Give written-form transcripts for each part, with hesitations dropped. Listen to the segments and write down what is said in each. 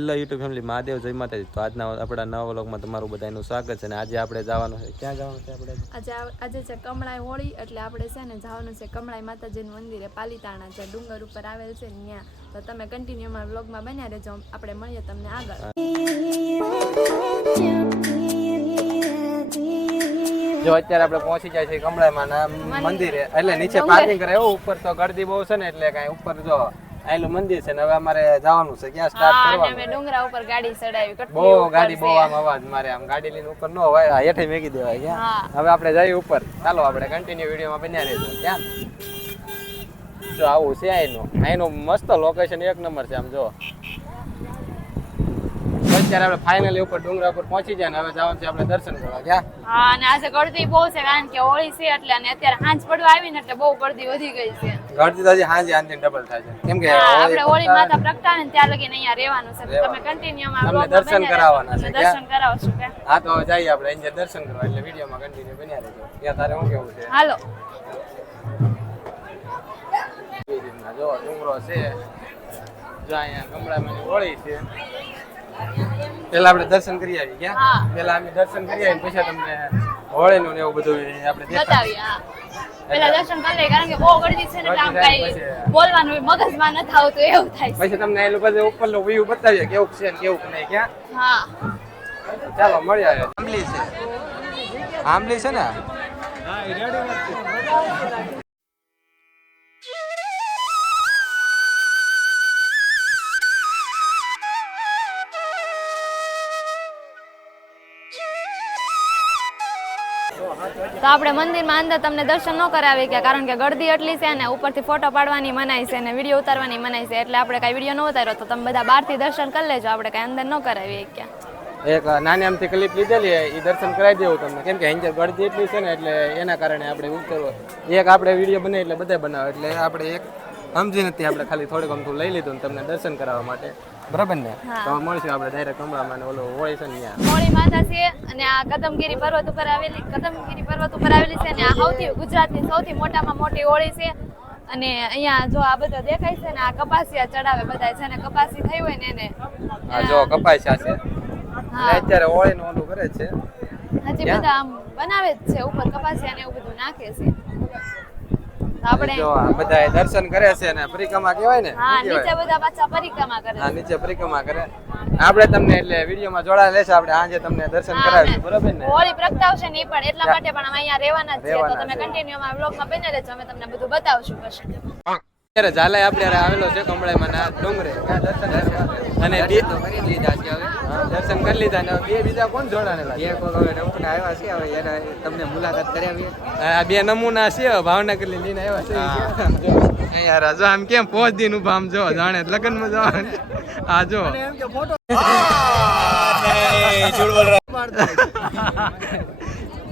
Hello YouTube family, Mahadev જય માતાજી. તો આજના આપણા નવા વ્લોગમાં તમારું બધાનું સ્વાગત છે. અને આજે આપણે જવાનું છે, ક્યાં જવાનું છે આપણે? આજે છે કમળાઈ હોળી, એટલે આપણે છે ને જવાનું છે કમળાઈ માતાજીનું મંદિરે, પાલીતાણા જે ડુંગર ઉપર આવેલ છે ત્યાં. તો તમે કન્ટિન્યુ અમારા વ્લોગમાં બન્યા રહેજો, આપણે મળીએ તમને આગળ. જો અત્યારે આપણે પહોંચી જાય છે કમળાઈમાં મંદિરે, એટલે નીચે પાર્કિંગ કરે એવું, ઉપર તો ગરદી બહુ છે ને એટલે કઈ ઉપર જો આયલું મંદિર છે ને હવે અમારે જવાનું છે. ક્યાં સ્ટાર્ટ કરવાનું? અમે ડુંગરા ઉપર ગાડી ચડાવી, બહુ ગાડી બહુ આમ અવાજ મારે, આમ ગાડી લઈને ઉપર નો હોય, હેઠે મેકી દેવાય. ક્યાં હવે આપણે જઈએ ઉપર. ચાલો આપણે કન્ટિન્યુ વિડીયોમાં બન્યા રહેજો. ક્યાં જો આવું છે અહીંનું મસ્ત લોકેશન, એક નંબર છે. આમ જો અત્યારે આપણે ફાઇનલી ઉપર ડુંગરા ઉપર પહોંચી જાય ને હવે જવાનું છે આપણે દર્શન કરવા. ક્યાં અને આજે ગળદી બહુ છે, કારણ કે હોળી છે એટલે, અને અત્યારે સાંજ પડવા આવી ને એટલે બહુ ગળદી વધી ગઈ છે. ગળદી તો હજી હાંજે ડબલ થાય છે, કેમ કે આપણે હોળી માતા પ્રગટાવે ને ત્યાં લગીને અહીંયા રહેવાનું છે. તમે કન્ટિન્યુ માં દર્શન કરાવવાના છે. દર્શન કરાવશું કે હા, તો જઈએ આપણે અહીંયા દર્શન કરવા, એટલે વિડીયોમાં કન્ટિન્યુ બન્યા રહેજો. ત્યાં તારે શું કેવું છે? હાલો. જો ડુંગરો છે, જો અહીંયા કમળામાં હોળી છે. પેલા આપણે દર્શન કરી આવી. ક્યાં પેલા અમે દર્શન કરી આવી, પછી તમને હોળી નું એવું બધું આપણે બતાવીએ. પેલા દર્શન કરી લઈએ, કારણ કે બહુ ગળદી છે ને આમ કઈ બોલવાનું મગજમાં નથી આવતું એવું થાય. પછી તમને એનું બધું ઉપરનું વ્યૂ બતાવીએ કેવું છે ને કેવું નહીં. ક્યાં હા, ચાલો મળીએ. આંબલી છે, આંબલી છે ને. હા, તો આપણે મંદિરમાં અંદર તમને દર્શન ન કરાવી ગયા, કારણ કે ગળદી એટલી છે ને ઉપરથી ફોટો પાડવાની મનાઈ છે ને વિડીયો ઉતારવાની મનાઈ છે, એટલે આપણે કઈ વિડીયો ન ઉતાર્યો. તો તમે બધા બહારથી દર્શન કરી લેજો, આપણે કઈ અંદર ન કરાવીએ ક્યાં. એક નાની આમથી ક્લિપ લીધેલી એ દર્શન કરાવી દેવું તમને, કેમ કે અહીંયા ગળદી એટલી છે ને એટલે એના કારણે આપણે ઉતરવો. એક આપણે વિડીયો બનાવી એટલે બધા બનાવે, એટલે આપણે એક સમજી નથી, આપણે ખાલી થોડુંક અમથું લઈ લીધું ને તમને દર્શન કરાવવા માટે. બરાબર ને? તો મળશું આપણે ડાયરેક્ટ કમળામાં ઓલો હોળી છે ને ત્યાં. હોળી માતા છે અને આ કદમગીરી પર્વત ઉપર આવેલી છે ને આ સૌથી ગુજરાતની સૌથી મોટામાં મોટી હોળી છે. અને અહીંયા જો આ બધા દેખાય છે ને આ કપાસિયા ચડાવે બધા છે ને, કપાસી થઈ હોય ને એને. આ જો કપાસિયા છે, અત્યારે હોળી નું ઓલું કરે છે. હજી બધા આમ બનાવે જ છે, ઉપર કપાસિયા ને એવું બધું નાખે છે. આપણે જો આ બધા દર્શન કરે છે ને પરિક્રમા કહેવાય ને. હા, નીચે બધા પાછા પરિક્રમા કરે. હા, નીચે પરિક્રમા કરે. આપણે તમને એટલે વિડીયોમાં જોડાયેલા લેશે, આપણે આજે તમને દર્શન કરાવીશું. બરાબર ને? હોળી પ્રગટાવશે ને પણ એટલા માટે પણ અમે અહીંયા રહેવાના જ છે, તો તમે કન્ટિન્યુ અમારા વ્લોગમાં બને રહેજો, અમે તમને બધું બતાવશું પછી. અત્યારે ઝાલાઈ આપણે આવેલો છે કમળાઈમાં ના ડુંગરે, અને દર્શન કરી લીધા ને બે બીજા કોણ જોડાણેલા છે? આવ્યા છે, હવે એને તમને મુલાકાત કરાવીએ. આ બે નમૂના છે, ભાવનગર લઈને આવ્યા છે. અહીંયા રાજો આમ કેમ 5 દિન ઉભા, આમ જો જાણે લગ્નમાં જવાનું. આ જો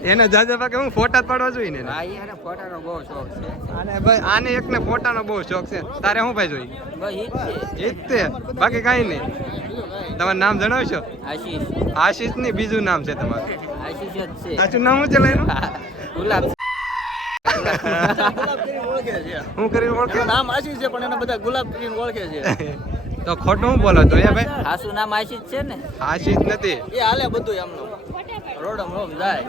એને જાજા પાકે હું ફોટા પાડવા જોઈએ ને. હા, એને ફોટાનો બહુ શોખ છે. આને ભાઈ આને એકને ફોટાનો બહુ શોખ છે. તારે શું ભાઈ જોઈએ? ઈ જ તે, બાકી કાઈ નહીં. તમારું નામ જણાવશો? આશીષ. આશીષ ની બીજું નામ છે તમારું? આશીષ જ છે. સાચું નામ શું છે એનું? ગુલાબ. હું કરી ઓળખે? નામ આશીષ છે પણ એને બધા ગુલાબ કરીને ઓળખે છે. તો ખોટું હું બોલો તો એ ભાઈ? આશુ નામ આશીષ છે ને? આશીષ નથી, એ હાલે બધું એમનું રોડમ રોમ જાય.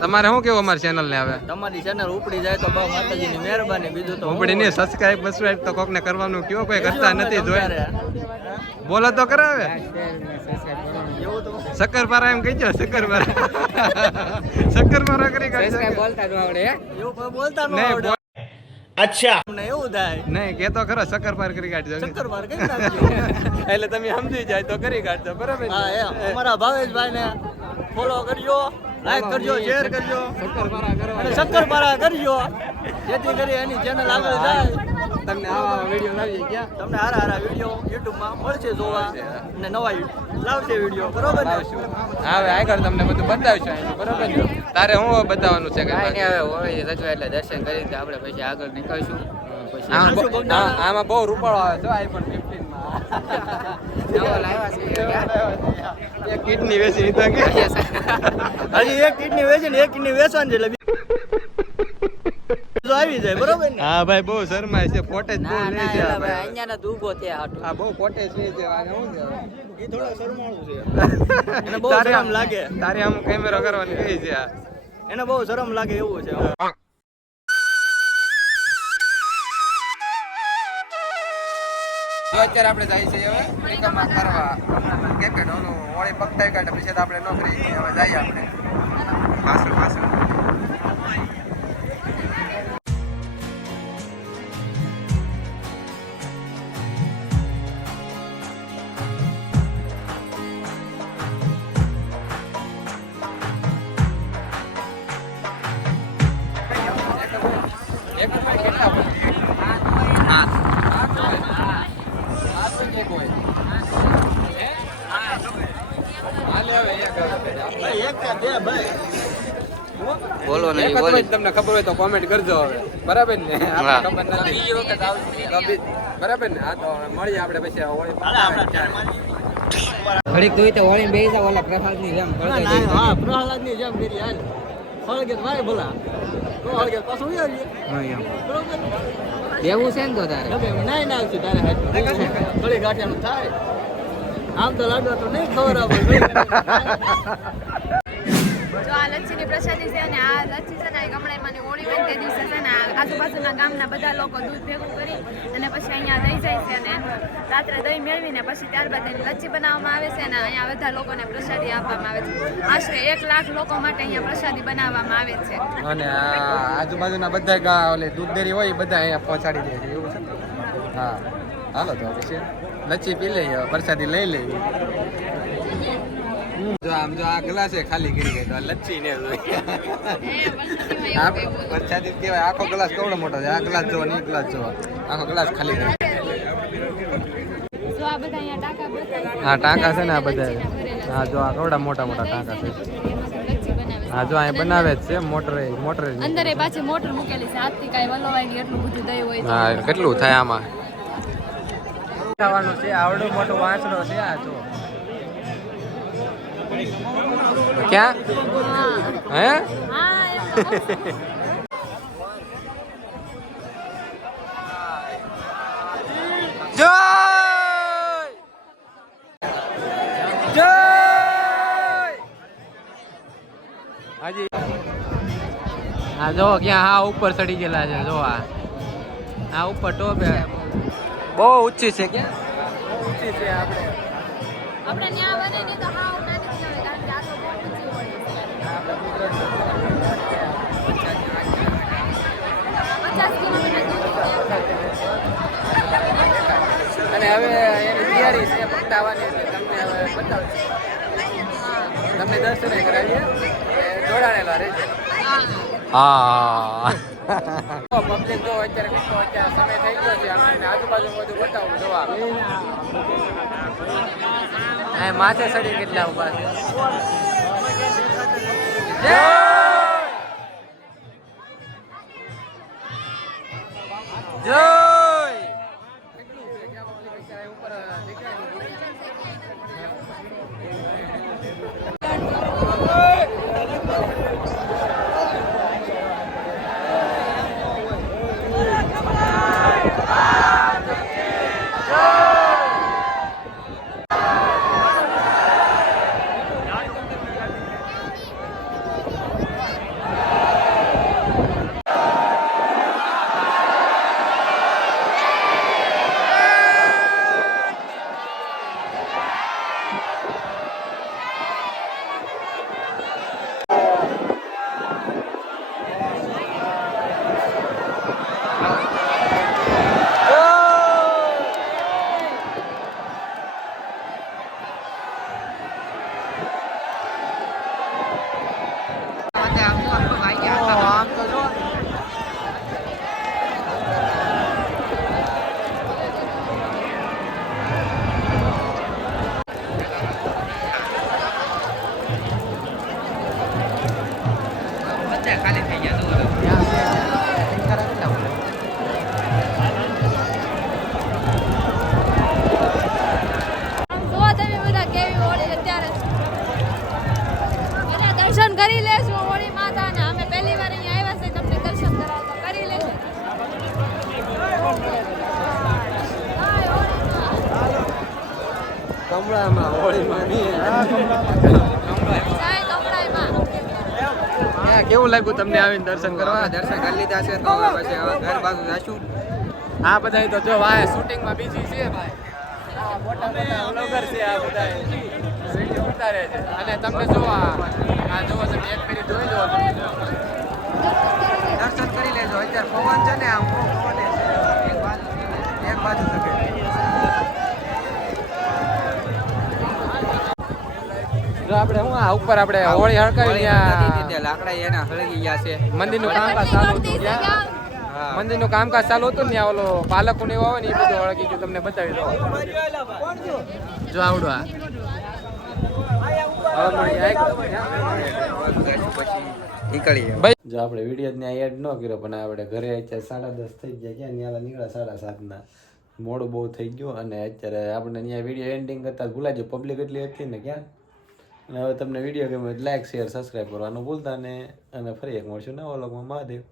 તમારે શું કેવું અમારી ચેનલ ને? હવે તમારી ચેનલ ઉપડી જાય તો બહુ માતાજીની મહેરબાની, બીજું તો ઉપડી ને સબસ્ક્રાઇબ તો કોક ને કરવાનું કયો, કોઈ કરતા નથી. જોઈ બોલો તો કરાવે. શક્કરપારા એમ કહીજો, શક્કરપારા કરી કાઢજો. બોલતા ન આવડે, એવું કોઈ બોલતા ન આવડે. અચ્છા, એવું થાય નહીં કે તો ખરો, શક્કરપાર કરી કાઢજો. શક્કરપાર કરી નાખજો. એટલે તમે સમજી જાય તો કરી કાઢજો. બરાબર? હા, એમ અમારા ભાવેશભાઈ ને ફોલો કરજો, લાઈક કરજો, શેર કરજો, શક્કરપારા કરજો, જેથી કરી એની ચેનલ આગળ જાય. તમને આવા વિડીયો લાવીએ. ક્યાં તમને હારા વિડીયો યુટ્યુબમાં મળશે જોવા, અને નવા લાવશે વિડીયો. બરોબર ને? હવે આગળ તમને બધું બતાવશું. બરોબર ને? તારે હું બતાવવાનું છે? કાંઈ નહીં, હવે હોળી રજવા એટલે દર્શન કરીને આપણે પછી આગળ નીકળશું. આમાં બહુ રૂપાળો આવે છે. iPhone 15 એક કિડની વેચી લીધા કે હજી એક કિડની વેચી ને એક કિડની વેચવાની છે, એટલે આવી જાય બરોબર ને હા ભાઈ બહુ શરમાય છે ફોટેજ બહુ લે છે આ ભાઈ અહીંયા ના દુગો તે હાટું આ બહુ ફોટેજ લે છે આ શું છે એ થોડો શરમાળું છે એને બહુ શરમ લાગે તારે આમ કેમેરો કરવાની કહી છે આ એને બહુ શરમ લાગે એવું છે જો અત્યારે આપણે જાય છે હવે એકમાં કરવા ક્રિકેટ ઓલું હોળી પકતાઈ કાઢે પછી તો આપણે નોકરી હવે જઈએ આપણે પાછળ એક કેટલા બોલો ને તમને ખબર હોય તો કોમેન્ટ કરજો હવે બરાબર ને ખબર નથી બરાબર ને હા તો મળીએ આપણે પછી ઘડીક જોઈ તો હોળી બેસી જાવ ઓલા પ્રસાદ ની જેમ હા પ્રસાદ ની જેમ કરી હાલ હળગે મારે બોલા તો હળગે પાછું આવીએ બરોબર દેવું છે ને તો તારે નહીં ના આવશે તારે થોડી ગાંઠિયાનું થાય આમ તો લાડવા તો નહીં ખબર આવે જો આ લચ્છીની પ્રસાદી છે અને આ લચ્છી છે ને એ ગામડામાંની હોળી હોય ને તે દિવસે છે ને આજુબાજુના ગામના બધા લોકો દૂધ ભેગું કરી અને પછી અહીંયા દહીં જાય છે અને રાત્રે દહીં મેળવીને પછી ત્યારબાદ એની લચ્છી બનાવવામાં આવે છે અને અહીંયા બધા લોકોને પ્રસાદી આપવામાં આવે છે આશરે 1 લાખ લોકો માટે અહીંયા પ્રસાદી બનાવવામાં આવે છે અને આજુબાજુના બધા ઓલી દૂધ ડેરી હોય એ બધા અહીંયા પહોંચાડી દે છે એવું છે હા હાલો તો પછી લચ્છી પી લઈએ પ્રસાદી લઈ લઈએ જો આમ જો આ ગ્લાસ ખાલી કરી ગઈ તો આ લચ્છી ને આ પ્રસાદી કહેવાય આખો ગ્લાસ કેવડો મોટો છે આ ગ્લાસ જો ને ગ્લાસ જો આખો ગ્લાસ ખાલી કરી જો આ બધા અહીંયા ટાંકા બતાવે હા ટાંકા છે ને આ બધા હા જો આ કેવડા મોટા મોટા ટાંકા છે હા જો અહીંયા બનાવે જ છે મોટર અંદર એ પાછી મોટર મૂકેલી છે હાથથી કાંઈ વલોવાયેલી એટલું બધું દહીં હોય તો હા કેટલું થાય આમાં ખાવાનું છે આવડું મોટું વાંસડો છે આ જો ક્યાં હે હા એમ તો જય જય હાજી હા જો ક્યાં હા ઉપર ચડી ગયેલા છે જો આ ઉપર ટોપે બહુ ઊંચી છે ક્યાં ઊંચી છે આપણે ન્યા બને ને તો હા નાની જ કહેવાય કારણ કે આ તો બહુ ઊંચી હોય 50 કિલોમીટર અને હવે એની તૈયારી છે બતાવવાની એટલે તમને હવે બતાવશે તમને દર્શન કરાવીએ જોડાણેલા રહેશે હા પબ્લિક જો અત્યારે કેટલો અત્યારે સમય થઈ ગયો છે આપણને આજુબાજુ બધું બતાવું જોવા માથે સડી કેટલા ઉભા છે જય જય ઉપર દર્શન કરી લેશું હોળી માતાના અમે પહેલી વાર અહીંયા આવ્યા છે તમને દર્શન કરાવવા કરી લેશું કમળામાં હોળીમાં નહીં જય કમળાઈમાં. કેવું લાગ્યું તમને આવીને દર્શન કરવા? દર્શન કરી લીધા છે તો હવે પછી હવે ઘર બાજુ જાશું. હા બધા તો જો વાય શૂટિંગમાં બીજી છે ભાઈ. આ મોટા મોટા વ્લોગર છે આ બધા વિડીયો ઉતારે છે અને તમને જો આ જોવો તમે એક ફેરી જોઈ લો તમે. દર્શન કરી લેજો. અત્યારે પવન છે ને આમ બહુ પવન છે. એક બાજુ શકે. જો આપણે હું આ ઉપર આપણે હોળી હળકાવી ત્યાં લાકડા એના હળગી ગયા છે. મંદિરનું કામકાજ ચાલુ હતું કેટલી ત્યાં મૂર્તિ હા. મંદિરનું કામકાજ ચાલુ હતું ને ત્યાં ઓલો પાલકો ને એવો આવે ને એ બધું હળગી ગયું. તમને બતાવી દો જો આવડું આ પછી નીકળીએ. જો આપણે વિડીયો ત્યાં એડ ન કર્યો પણ આપણે ઘરે અત્યારે 10:30 થઈ ગયા ક્યાં ત્યાં નીકળ્યા 7:30 મોડું બહુ થઈ ગયું અને અત્યારે આપણે ત્યાં વિડીયો એન્ડિંગ કરતા ભૂલાઈ ગયો. પબ્લિક એટલી હતી ને ક્યાં. અને હવે તમને વિડીયો ગમે લાઈક શેર સબસ્ક્રાઈબ કરવાનું ભૂલતા ને અને ફરી એક મળશું નવા વ્લોગમાં. મહાદેવ.